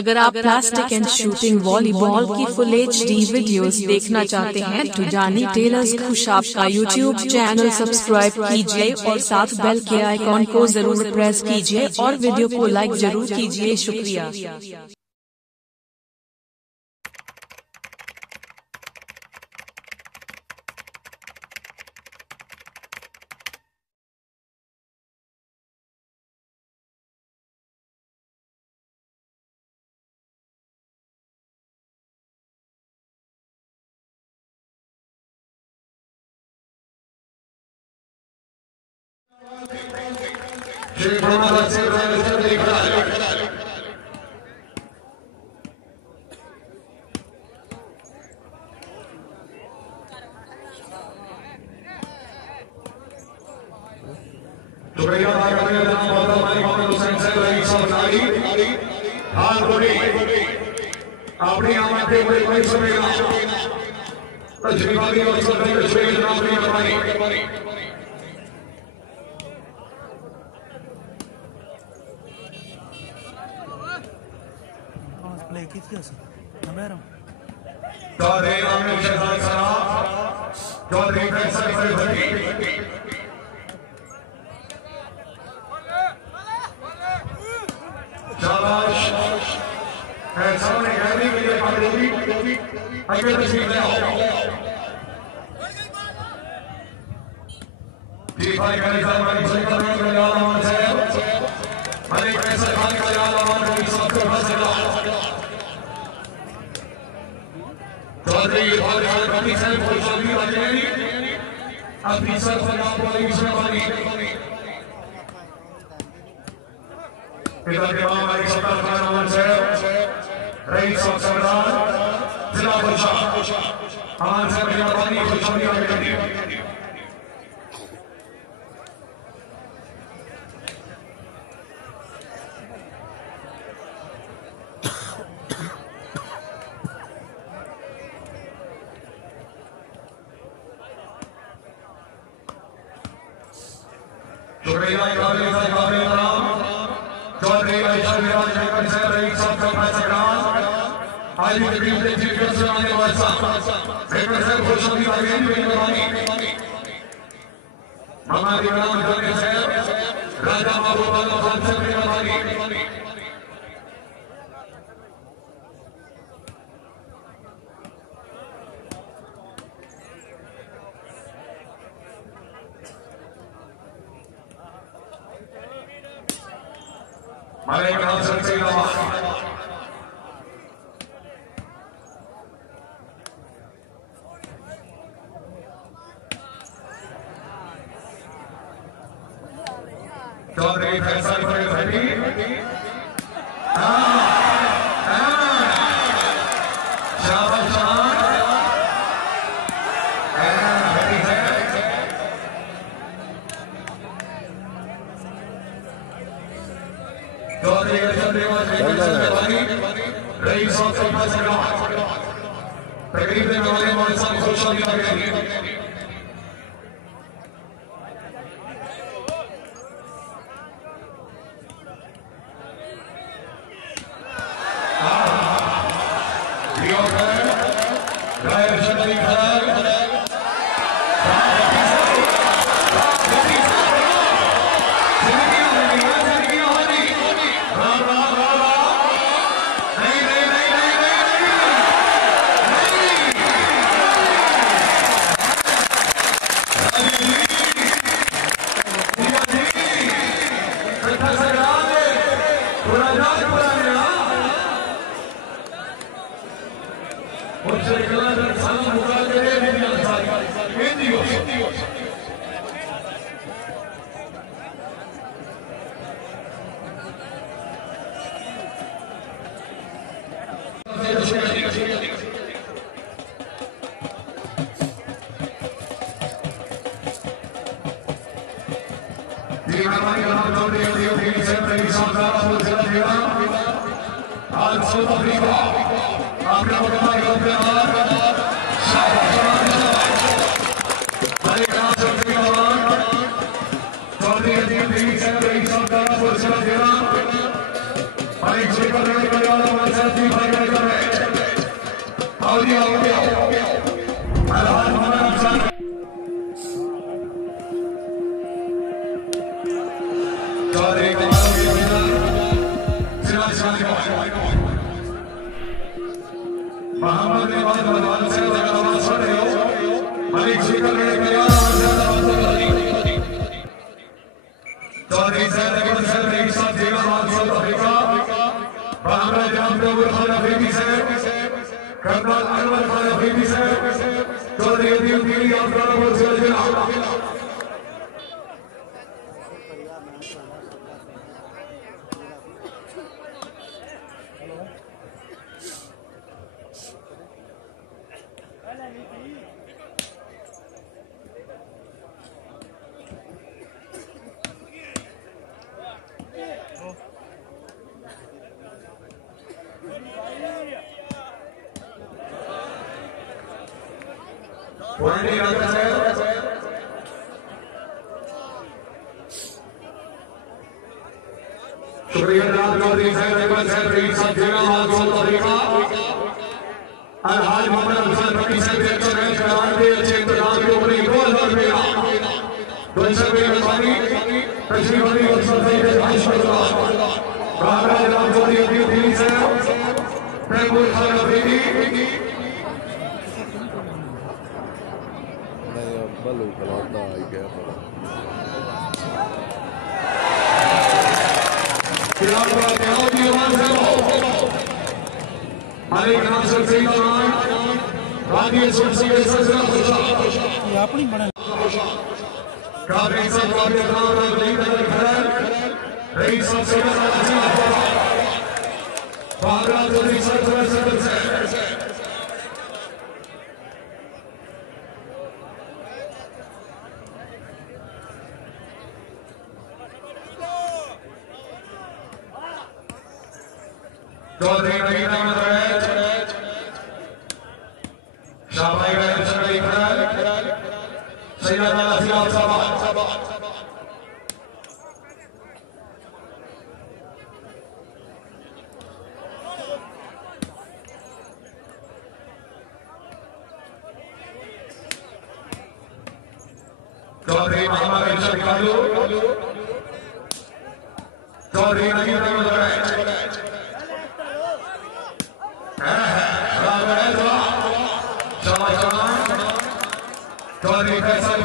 अगर आप plastic and shooting volleyball की फुल HD वीडियोस देखना चाहते हैं तो जानी टेलर्स खुशाब का यूट्यूब चैनल सब्सक्राइब कीजिए और साथ बेल के आइकॉन को जरूर प्रेस कीजिए और वीडियो को लाइक जरूर कीजिए। शुक्रिया। अपनी आवाज पे कोई सुनेगा तजर्बाती और तजर्बे करवानी play किसका सर हमारा चौधरी आमिर शहजाद साहब चौधरी फैसल फरीदी शाबाश ऐसा नहीं कहने के लिए पकड़ी आगे तस्वीर ले आओ जी भाई कली साहब भाई सुपर में लगा रहा है अरे कैसा खाने का याद आ रहा है सबको फंसेगा चौधरी भाई साहब को शादी वाली अपनी सर फनाम वाली मेहरबानी पिता के बाप भाई सत्ता खान साहब रईस सरदार जिला बच्चा आमान साहब मेहरबानी खुशहाली वाली करनी शुक्रिया चौधरी आज भी तकरीब से चीफ गेस्ट आने वाले साहब खुशहाली वाली मेहरबानी हमारी राम जोने साहब राजा महबूबा खान साहब मेहरबानी हमारे नाम से चौधरी फैसल फरीदी शाबाश रईस तकरीब देने वाले हमारे साथ खुशहाली करेंगे और एक मोहम्मद इमाम भगवान से आवाज सुन रहे हो मलिक जी का लड़के तैयार और ज्यादा चौधरी सैयद अकबर साहब रईस साहब जिला साउथ अफ्रीका बाहरा जनाब अबुल खान अफरीदी से कर्नल अनवर खान अफरीदी से चौधरी अदील पीरी अब्दुल्लाह से जिला शुक्रिया जनाब चौधरी सैयद अकबर साहब रईस साहब जिला साउथ अफ्रीका अलहाज मोहम्मद अफजल फकीर साहब के अच्छा मैच कराने के अच्छे इंतजाम के ऊपर 2000 रुपया दोनों पे मेहरबानी तशरीफ अली और सफाई के माशल्लाह बाबरा जनाब चौधरी अदील पीरी साहब तैमूर खान अफरीदी बलू खलाता है क्या अपनी बना चौधरी नगीना में शाबाई का चढ़ाई खड़ा सैयद असीम साहब चौधरी मोहम्मद इरशाद कालू चौधरी नगीना में चौधरी फैसल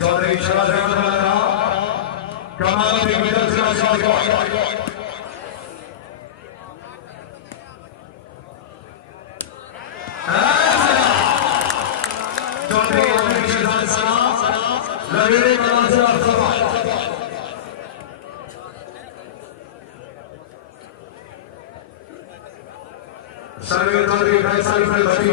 चौधरी शहबाज अहमद कमाल की मिडल से आजाद चौधरी अहमद शहजाद सलाम लवेरे कमाल से आजाद सर्वे चौधरी फैसल भट्टी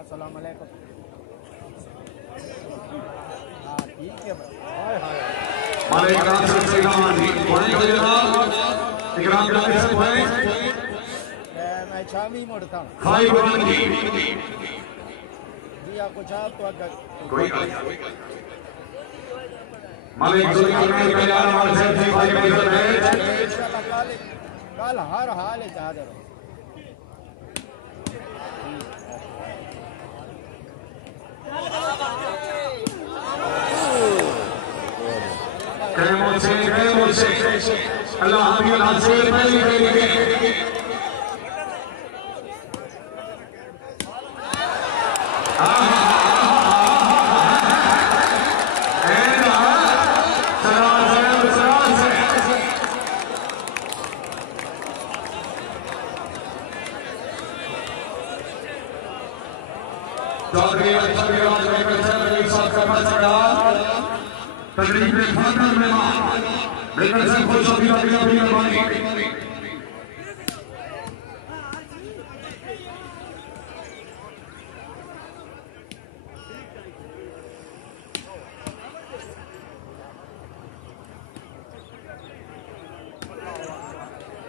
अस्सलाम वालेकुम। हाँ ठीक है भाई। हाय हाय। वालेकुम सलाम जी। वालेकुम जनाब। इकराम करने से पहले मैं शामी मुड़ता हूँ। हाय भगवान जी। जी आपको चाह तो अगर कोई मालिक जुल्फिकार का यार हमारे साथ जी भाई का इधर है। कल हर हाल चाह दे मुझसे गए मुझसे अल्लाह की औलाद से पहली पहली चौधरी तकरीब में फादर में लेकर से खुश होगी अपनी अपनी मेहरबानी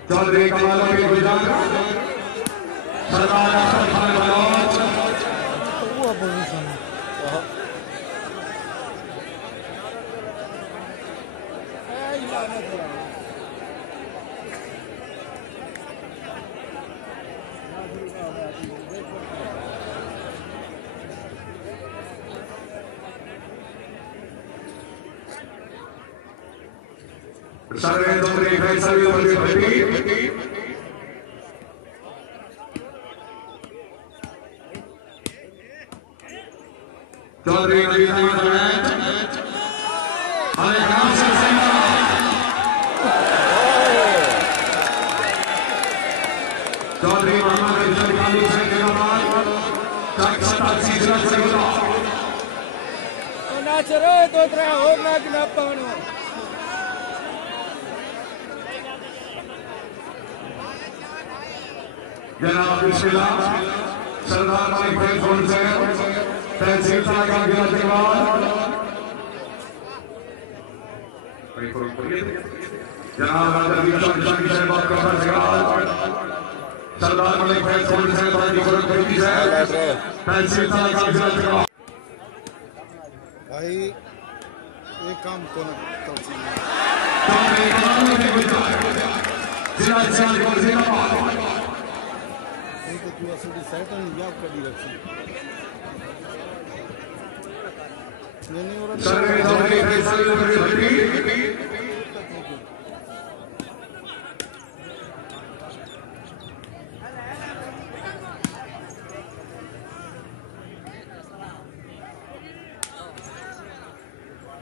चौधरी कमालों के गुजार सरदार खान बलौच सारे चौधरी फैसली वर्दी भट्टी चौधरी नबी अहमद जवैद अरे नाम से चौधरी मोहम्मद अजहर कालू से जिंदाबाद ताकि जिला सरगोदा ना चलो दो तरह और ना जनाब पानो जनाब बिस्मिल्लाह सरदार मालिक भाई फोन से तहसील का गिरा जवाब जनाब राजा की बात कर सरदार मालिक भाई फोन से तहसील का गिरा जवाब भाई ये काम कौन जिला जिंदाबाद तू असली साइट में याद कर दी रखी नहीं और सर्वे चौधरी फैसली वर्दी भट्टी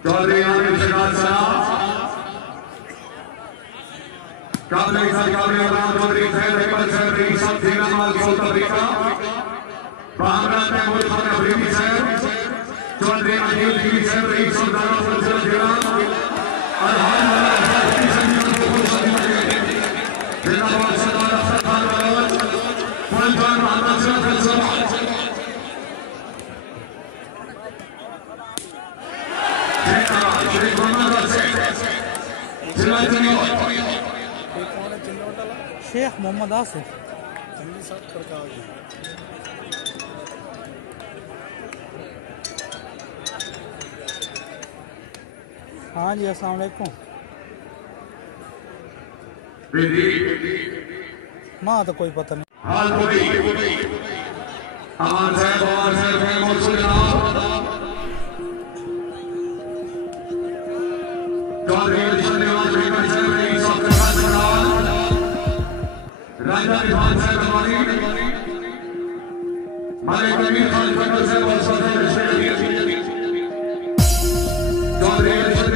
चौधरी आमिर शगाल साहब काबिल चौधरी सैयद अकबर साहब सब जिला माल साउथ अफ्रीका बहामरान महमूद खान अफरीदी साहब चौधरी अनिल गिरी साहब रईस दारा फजल जिला और जिंदाबाद सरदार अफसर खान बलौच फौजदार मोहम्मद सिराज श्री मोहम्मद जिला शेख मोहम्मद आसिफ चंदी साहब प्रकाश हाँ जी अस्सलाम वालेकुम माँ तो कोई पता नहीं राजा विधान साहब हमारी मालिक अमीर खान फकर साहब और सदर चौधरी अलीशद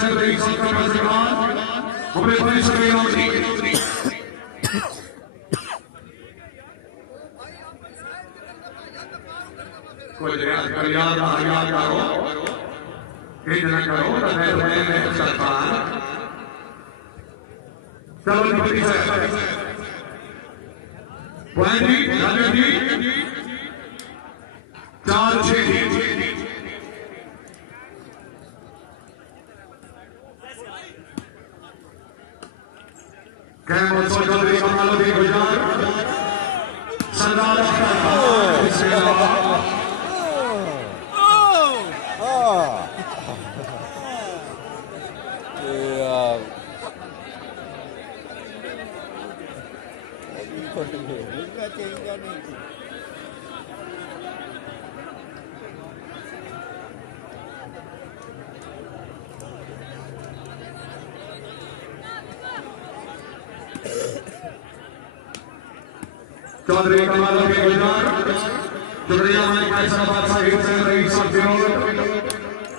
साहब रईस मुबलिक कोई याद करो इतना करो तो मैं सरकार चलो जी राजा जी 4-6 कैमरा चौधरी कमालों की गुजार सरदार चौधरी कमाल के गुजरात जुड़िया मालिक फैसलाबाद साहिब से रईस और दिनोद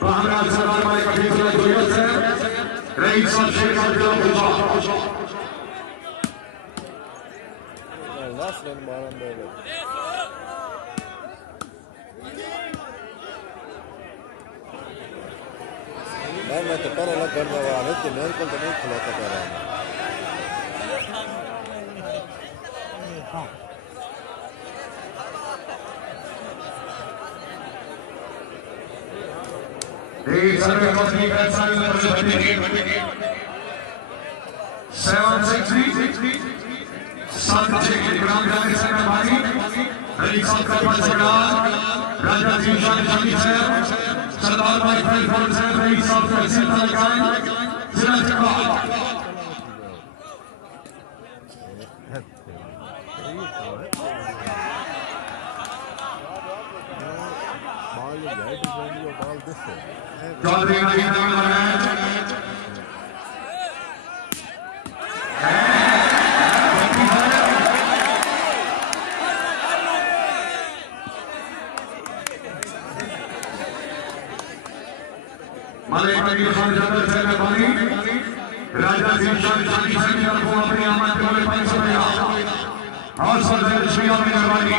महाराज सरदार मालिक अफीजुल्लाह जुड़िया से रईस और Sheikh Abdullah Gujarat last one baran böyle. मैं तो पर अलग कर रहा हूँ कि मेरे को तो नहीं खिलाता कर रहा हूँ These are the complete and silent representing 760 Sanjay Grand Grand Ceremony Rally South Panchagad Raja Jinshan Shani Sir Sardar Mike Felford Sir Rally South Panchagad Zira Chakra Chaudhary Naveed Ahmed Malik Naveed Khan Jadal Ceremony Raja Jinshan Shani Sir को अपनी आमद के लिए 500 रुपया और सरदार श्री अमीन अरवानी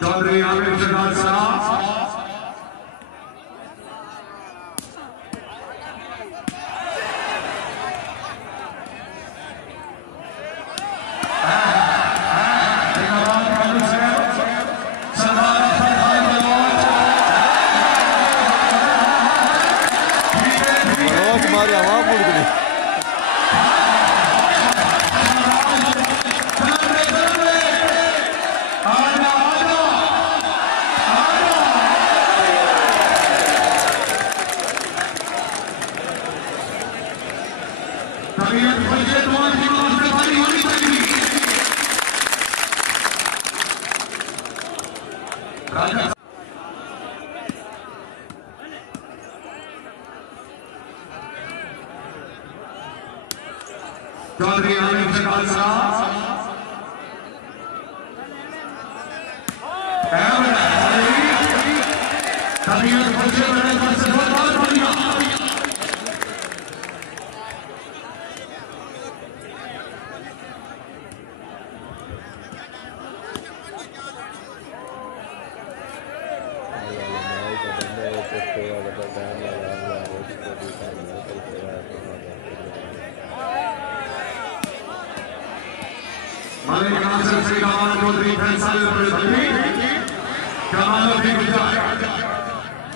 चौधरी आमिर शहजाद साहब चौधरी आमिर शहजाद साहब तबीयत बच्चे बड़े बच्चे बहुत बढ़िया Malik Nasir Sri Raman Chaudhary Faisal Bhatti Kamal of the Gujarat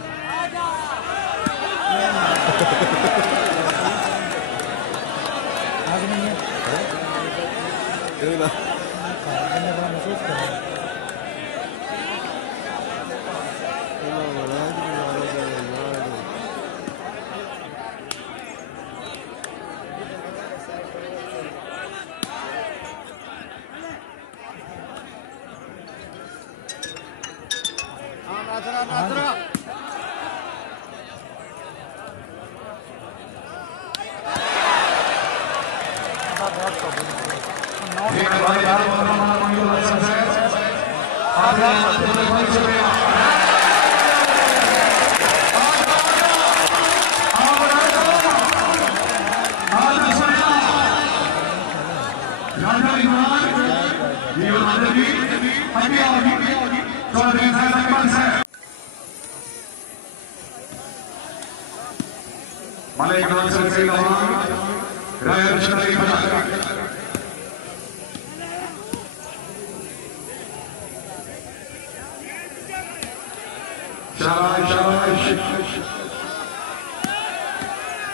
Malik Nasir Sri Raman Raya Chandari Bhatt Shabash Shabash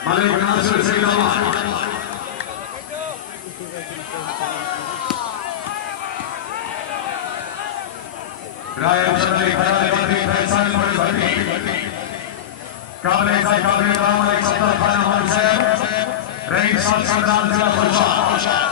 Malik Nasir Sri Raman Raya Chandari Bhatt Faisal Bhatti काबिल नाम एक सप्ताह खाना हमसे रईस सरदार जिला खुशा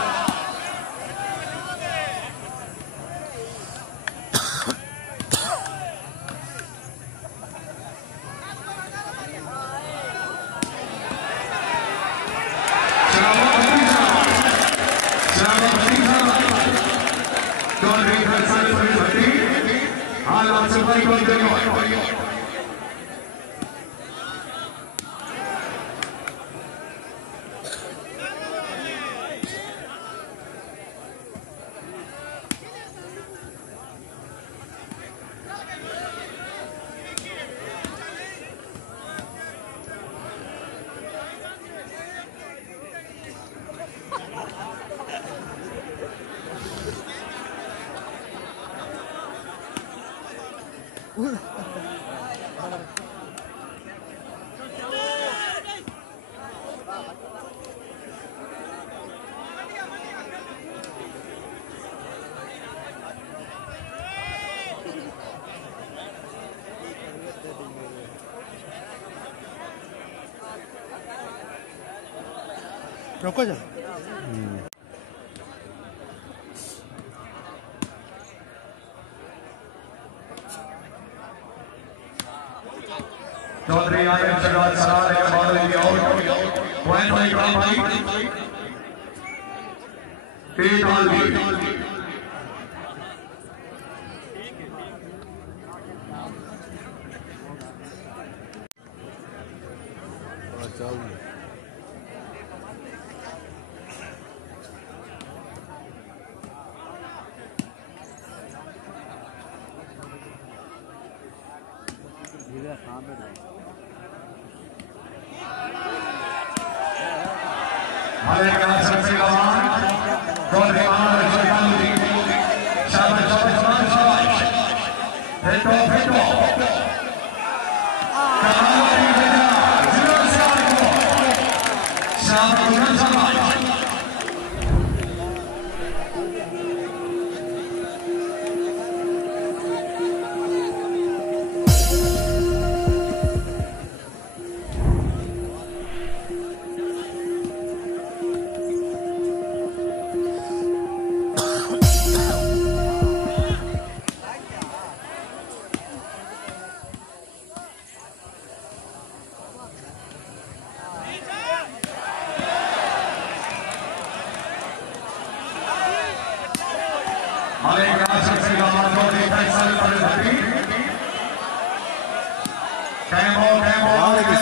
रुको जा चौधरी आयन सरदार सरार के बादल की आउट पॉइंट बाई ग्राम भाई 3 ऑल भी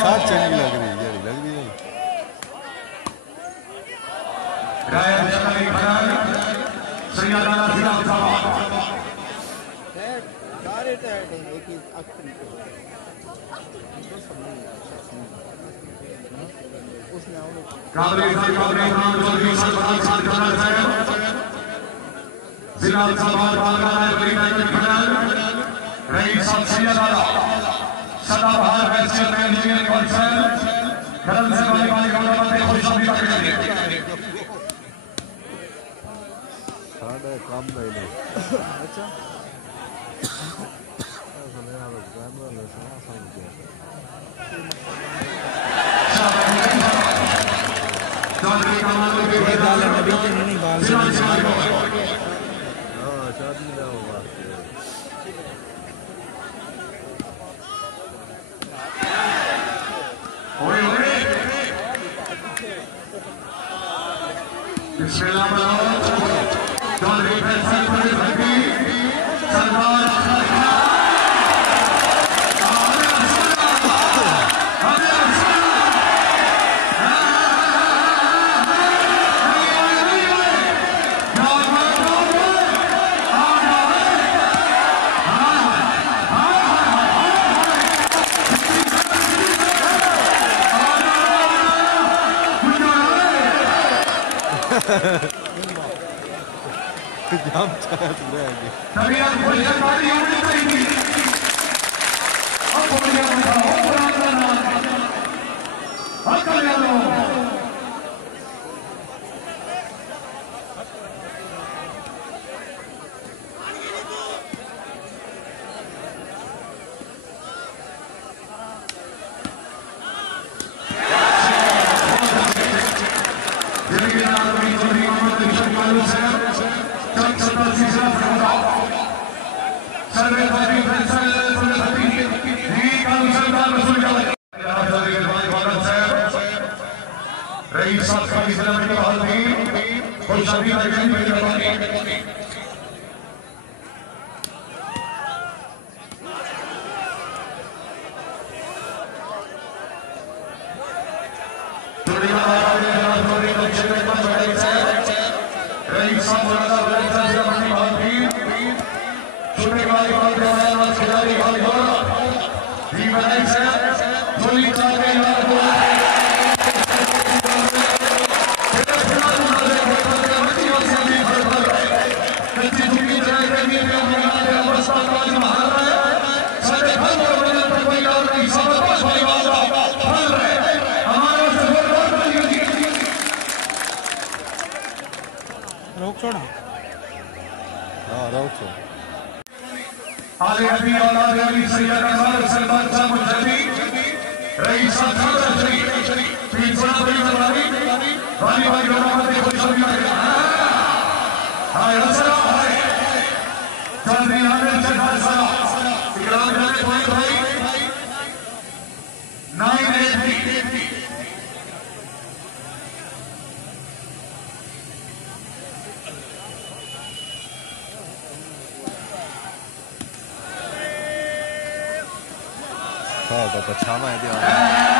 साथ चलने लग रही है लग भी नहीं सदाबहार हैसियत में इंजीनियर कौंसिल खरल से वाली गवर्नमेंट खुशखबरी का करेंगे साढ़े काम नहीं अच्छा जाम चाहे पूरे आगे तभी आप कोई सरकारी होनी चाहिए अब बोलिए बताओ पुराना नाम हक ले लो और सभी आयोजन में मेहरबानी रोक छोड़ा हाँ रोक छोड़ आले अभी औलाद अली सैयद अनवर सलमान साहब मुजद्दी रईस खान श्री तीन सौ बड़ी मेहरबानी वाली वाली रहमत खुश हो गया हाय असरा हाय चंद्री आमिर जगह सरा इकराम करने भाई 983 हाँ तो पछाना है दिया